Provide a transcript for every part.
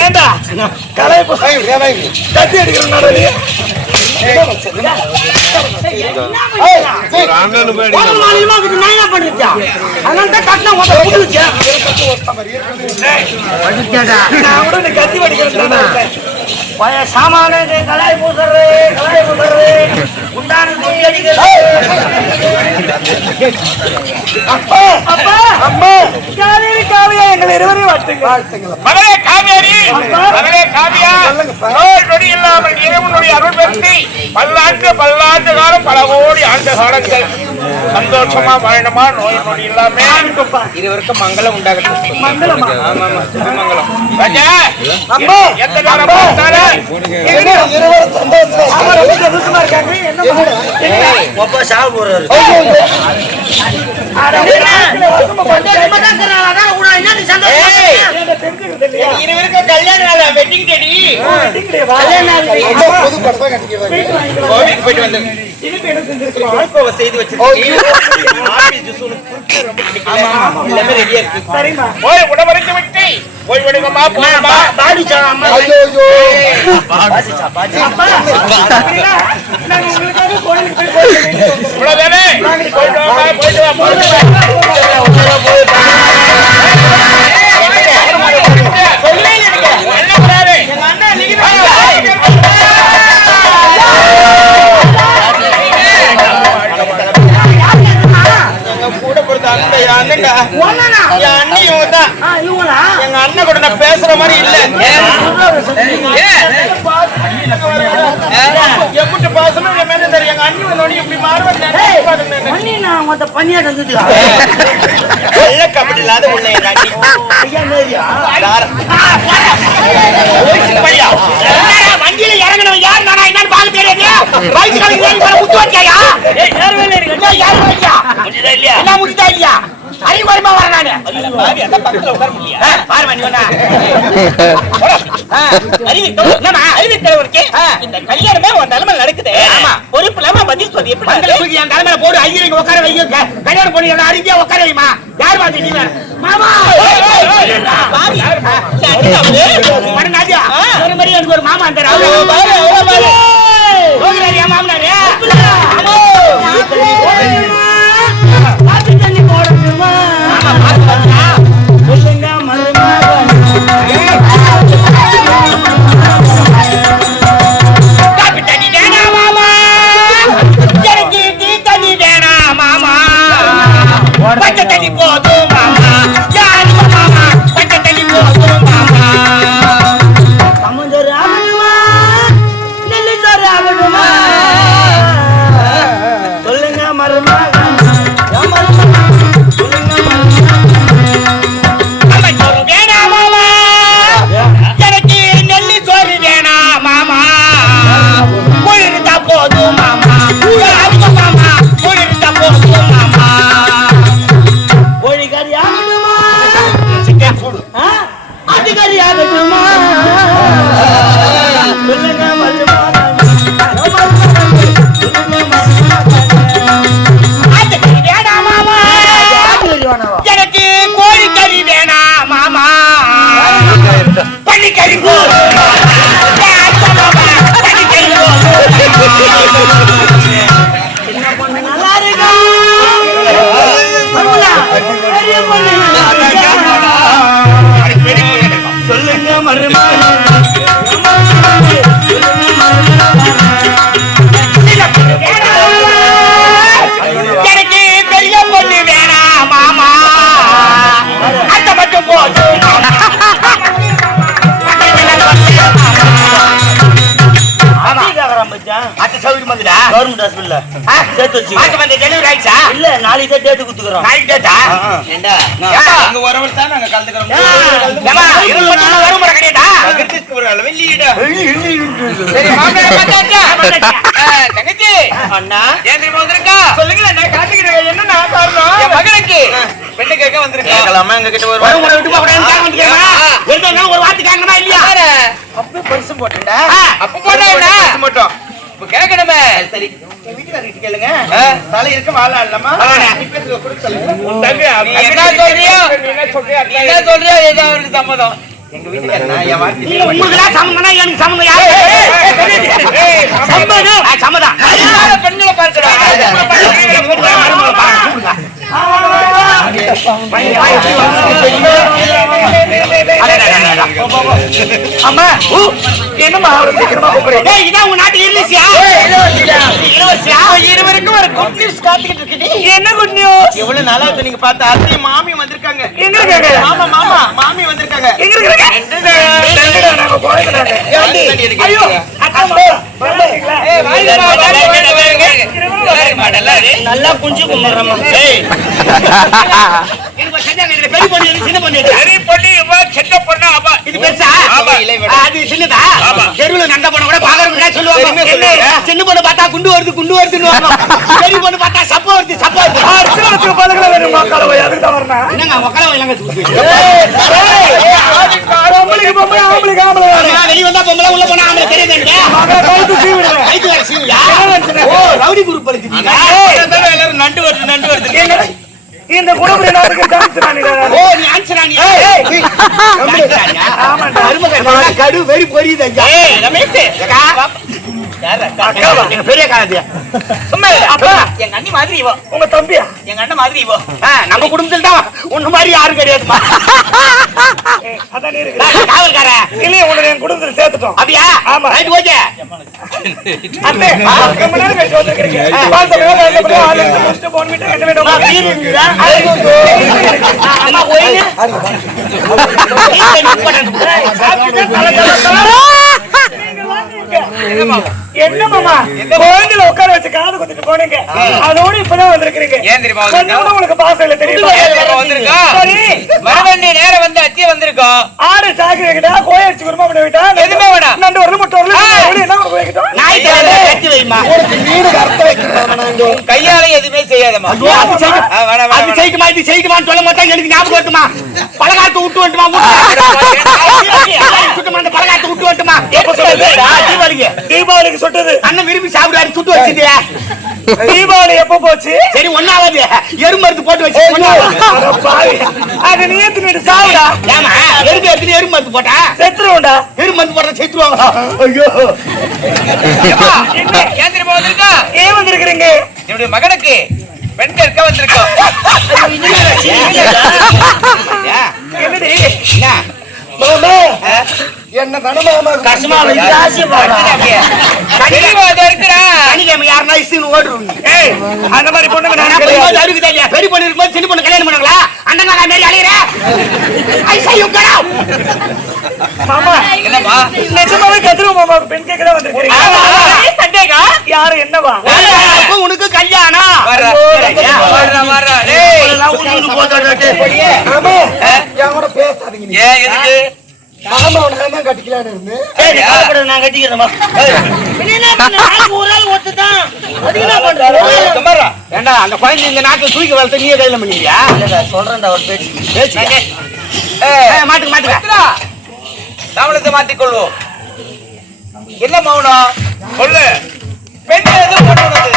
ஏண்டா கலை தட்டி அடிக்கிறேன் கத்தி வடிக்கிறேன் சாமான கலாய் பூசரு உண்டான அப்பா அப்பா அம்மா காவேரி காவியா எங்களை இருவரையும் வாழ்த்துங்கள். மகளே காவேரி, மகளே காவியா, நோய் நொடி இல்லாமல் இறைவனுடைய அருள் பெற்று பல்லாண்டு காலம் பல கோடி ஆண்டு காலங்கள் சந்தோஷமா வாழணுமா, நோய் நொடி இல்லாம இருவருக்கும் மங்களம் உண்டாகட்டும். மங்களம் ராஜா அம்மா எந்த காலம் பார்த்தாலும் இருவரும் சந்தோஷமா இருக்காங்க. என்ன ஒப்ப சாவு போறாரு இருவருக்கும் கல்யாண நாள் வெட்டிங் டேடி கோவிலுக்கு போயிட்டு வந்து செய்து வச்சு உடம்பு விட்டு போய் விடுங்கம்மா எங்க அண்ணன் கூட நான் பேசுற மாதிரி இல்ல. எப்படி பாசமா எங்க அண்ணி இப்படி மாறுவாங்க கபடி இல்லாத உள்ள வண்டியில இறங்கணும் யார் நானா என்னன்னு பாக்க தெரியாது. என்ன முடிஞ்சா இல்லையா அறிவுமா வர நானு பக்கத்துல உட்கார முடியல அறிவித்தவருக்கு இந்த கல்யாணமே உன் தலைமை நடக்குது. பொறுப்பு இல்லாம பதில் சொல்லி எப்படி என் தலைமையில போடு ஐயர் உட்கார வை கல்யாணம் பண்ணி அறிவியா உட்கார வைமா யார் பாத்து நீ மாமா எனக்கு ஒரு மாமா அந்த மாமனாரு கவர்மெண்ட் ஹாஸ்பிடல்ல சேர்த்து வச்சு டெலிவரி ஆயிடுச்சா இல்ல நாளைக்கு தான் டேட் குடுத்துறோம். நாளைக்கு டேட்டா ஏண்டா அங்க வரவங்க தான் நாங்க கலந்துக்கறோம். ஏமா 24 நாள் வரும் கிடையாதா கிறிஸ்து வரல வெள்ளிடா சரி மாமனார் பாத்தாச்சா தங்கச்சி அண்ணா ஏன் நீ வந்திருக்கா சொல்லுங்க நான் காட்டுகிறேன் என்ன நான் காரணம் என் மகனுக்கு பெண்ணு கேட்க வந்திருக்கேன். கேட்கலாமா எங்க கிட்ட ஒரு வாரம் விட்டு போறேன் கேட்க வந்திருக்கேன். வெல்ல ஒரு வார்த்தை கேட்கணுமா இல்லையா அப்பவே பரிசு போட்டேன்டா அப்ப போடா பரிசு மட்டும் கேட்கணும் சனிக்கிழமை. சரி என் வீட்டுக்காரர்கிட்ட கேளுங்க. தலை இருக்க வாழ இல்லாமா என்ன சொல்றியோ ஏதோ அவருக்கு சம்மதம். எங்க வீட்டுக்காரனா என் வார்த்தை உங்களுக்கு சம்மதம்னா எனக்கு சம்மதம் யாரு சம்மதம் பெண்களை பார்க்கிறோம். அம்மா என்னம்மா அவரை சீக்கிரமா கூப்பிடுறீங்க? இதான் உங்க நாட்டு இலவசியா? இருவருக்கும் ஒரு குட் நியூஸ் காத்துக்கிட்டு இருக்கு. என்ன குட் நியூஸ்? எவ்வளவு நாளா நீங்க பார்த்த அத்தையும் மாமியும் வந்திருக்காங்க. எங்க இருக்காங்க? மாமா மாமா மாமி வந்திருக்காங்க. எங்க இருக்காங்க? நாங்க போறோம். ஐயோ நல்லா குஞ்சு கும்பிடுறோம். பெரிய பொண்ணு சின்ன பொண்ணு சின்ன பொண்ணு ஆமா. இது பெருசா? அது சின்னதா? தெருவுல நண்ட பொண்ணு கூட பாக்குறவங்க சொல்லுவாங்க சின்ன பொண்ணு பார்த்தா குண்டு வருது குண்டு வருதுன்னு பெரிய பொண்ணு பார்த்தா சப்ப வருது சப்ப வருது. பழகளை வேணும் அதுக்கு தான் வரணும். என்னங்க மக்களை வெளியே வந்தா பொம்பளை உள்ள போனா ஆம்பளை தெரியுது. ரவுடி குரூப் எல்லாரும் நண்டு வருது நண்டு வருது. இந்த குடும்பம் கடு வெறி பொரியுது. பெரிய காலத்தியா எங்க அண்ணி மாதிரி இவோ உங்க தம்பியா எங்க அண்ணன் மாதிரி இவோ நம்ம குடும்பத்தில் தான் ஒண்ணு மாதிரி யாரும் கிடையாதுமா. காவல்கார இல்லையே உன்னை என் குடும்பத்தில் சேர்த்துட்டோம். அப்படியா? ஆமா ரைட் ஓகே. என்ன மாமா கோயில உட்கார வச்சு காது குத்திட்டு போனீங்க அதோட இப்பதான் வந்திருக்கீங்க. ஏன் தெரியுமா உங்களுக்கு பாசம் இல்ல தெரியுமா? வர வேண்டிய நேரம் வந்து அத்திய வந்திருக்கோம். ஆறு சாக்குறீங்கடா கோயில் அடிச்சு குருமா பண்ண விட்டா எதுவுமே வேணாம். நண்டு வரணும் முட்டை வரணும் என்ன போய்க்கிட்டோம் நாய் தலை கட்டி வைமா வீடு கரெக்டா வைக்கணும். கையால எதுவுமே செய்யாதமா. அது செய்யுமா இது செய்யுமான்னு சொல்ல மாட்டாங்க. எனக்கு ஞாபகம் வரட்டுமா? பலகாரத்தை விட்டு வந்துட்டுமா சுத்தமா அந்த பலகாரத்தை விட்டு வந்துட்டுமா? தீபாவளிக்கு சுட்டது அண்ணன் விரும்பி சாப்பிடுவாரு சுட்டு வச்சுட்டியா? தீபாவளி எப்ப போச்சு? சரி ஒன்னாவது எருமருந்து போட்டு வச்சு அது நீத்து சாப்பிடா. ஏமா எருக்கு எடுத்து எருமருந்து போட்டா செத்துருவோம்டா. எருமருந்து போட்டா செத்துருவாங்க. ஐயோ ஏன் தெரியுமா வந்திருக்கா? ஏன் வந்திருக்கிறீங்க? என்னுடைய மகனுக்கு பெண் கேட்க வந்திருக்கோம். என்னடி என்ன தனமாமா கஷ்டமா அந்த மாதிரி பொண்ணுங்க பெரிய பொண்ணு இருக்கும்போது சின்ன பொண்ணு கல்யாணம் பண்ணாங்களா? அந்த மாதிரி அழியிற மாமா என்னப்பா நிஜமாவே கதிரும் மாமா பெண் கேட்கதான் வந்திருக்கீங்க. யாரு என்னவா உனக்கு கல்யாணம் பேசாதீங்க. கட்டிக்கலான்னு இருந்து நான் கட்டிக்கிறேன். ஏண்டா அந்த குழந்தை இந்த நாட்டில் தூக்கி வளர்த்து நீயே கையில பண்ணியா? சொல்றேன் ஒரு பேச்சு மாட்டுக்கு மாட்டுக்க தாமலத்தை மாத்திக்கொள்வோம். என்ன மௌனம் சொல்லு. பெண் எது பொண்ணுள்ளது?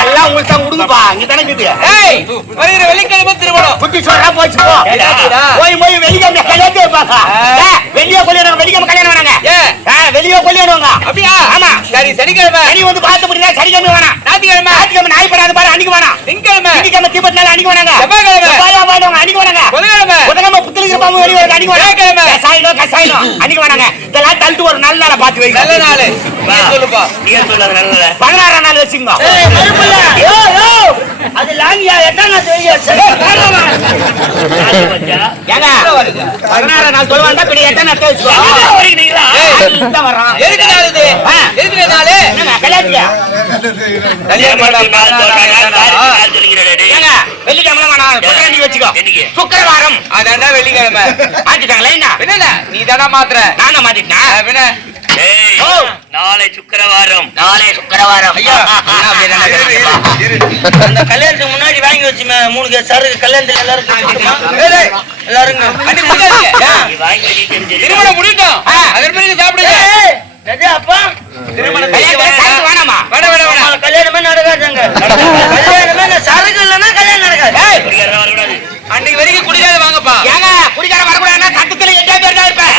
எல்லாம் உங்களுக்கு தான் கொடுங்கப்பா. இங்க தானே வருகிற வெள்ளிக்கிழமை திருமணம் குட்டி சொல்றா போச்சு போய் போய் வெள்ளிக்கிழமை கல்யாணத்தை வைப்பாங்க. வெளியே கல்யாணம் வெள்ளிக்கிழமை கல்யாணம் வேணாங்க. வெளியே கல்யாணம் அப்படியா? ஆமா சரி சனிக்கிழமை சனி வந்து பார்த்து முடியா? சனிக்கிழமை வேணாம். ஞாயிற்றுக்கிழமை ஞாயிற்றுக்கிழமை நாய் படாது பாரு அன்னைக்கு வேணாம். திங்கக்கிழமை திங்கக்கிழமை தீபத்து நாள் அன்னைக்கு வேணாங்க. செவ்வாய்க்கிழமை அன்னைக்கு வேணாங்க. புதன்கிழமை புதன்கிழமை புத்தலிக்கிற பாம்பு வெளியே வருது அன்னைக்கு வியாழக்கிழமை கசாயினம் அன்னைக்கு வேணாங்க. இதெல்லாம் தள்ளிட்டு ஒரு நல்ல நாளை பார்த்து வைங்க. நல்ல நாள் சொல்லுப்பா. நீங்க சொல்லுங்க நல்ல 16ஆம் நாள் வச்சுங்க. அது லாங்கியா எட்டாம் நாள் ஏங்க 16ஆம் நாள் சொல்ல வேண்டாம். இப்படி எட்டாம் நாள் வச்சுக்கோ. வர்றான் எதுக்கு நாள் இது? எதுக்கு நாள்? கல்யாணத்துக்கு வெள்ளிக்கிழமை வேணாம். வச்சுக்கோ சுக்கிரவாரம் அதான் வெள்ளிக்கிழமை மாத்திட்டாங்களா? என்ன நீ தானே மாத்திர? நானா மாத்திட்டேன். நாளை சுக்கிரவாரம். ஐயா அந்த கல்யாணத்துக்கு முன்னாடி வாங்கி வச்சு 3 கேஸ் சரக்கு கல்யாணத்துல எல்லாரும் எல்லாரும் திருமணம் முடிட்டோம் அதன் பிறகு சாப்பிடுங்க அப்பா திருமணம் வேணாமா கல்யாணமே நடக்காதுங்க கல்யாணமே சரக்கு இல்லைன்னா கல்யாணம் நடக்காது அன்னைக்கு வரைக்கும் குடிக்காத வாங்கப்பா ஏங்க குடிக்கார வரக்கூடாதுன்னா சட்டத்துல 8 பேர் தான் இருப்பேன்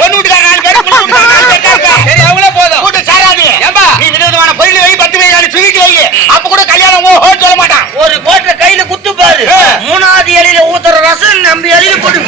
பொண்ணு வீட்டுக்கார 4 பேர் பொண்ணு வீட்டுக்கார 4 பேர் தான் இருப்பேன் சரி அவ்வளவு போதும் கூட்டு சேராது ஏம்பா நீ விதவிதமான பொருள் வை 10 வயதான சுவிக்கு வை அப்ப கூட கல்யாணம் ஓஹோ சொல்ல மாட்டான் ஒரு கோட்டை கையில குத்து பாரு 3வது எலியில ஊத்துற ரசம் நம்பி எலியில போட்டு